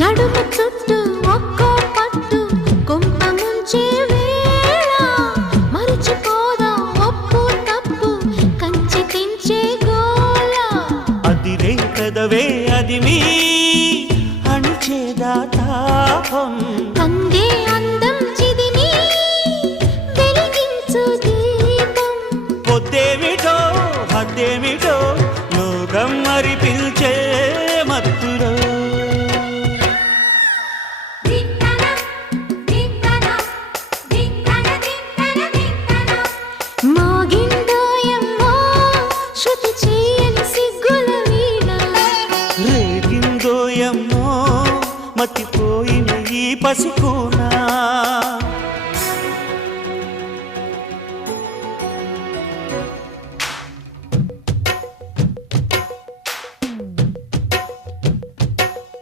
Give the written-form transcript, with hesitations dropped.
నడుము చుట్టూ ఒక్కో పట్టు కొంప ముంచే వేళ మరిచిపోదా ఒప్పు తప్పు కంచి తెంచే గోల అదిరే పెదవే అది మీ అణిచేదా తాపం కందే అందం చిదిమి వెలిగించు దీపం పొద్దేమిటో హద్దేమిటో లోకం మరి పిలిచే మత్తులో మోగిందోయమ్మో శృతి చేయని సిగ్గుల వీణ రేగిందోయమ్మో మతిపోయిన ఈ పసికూనా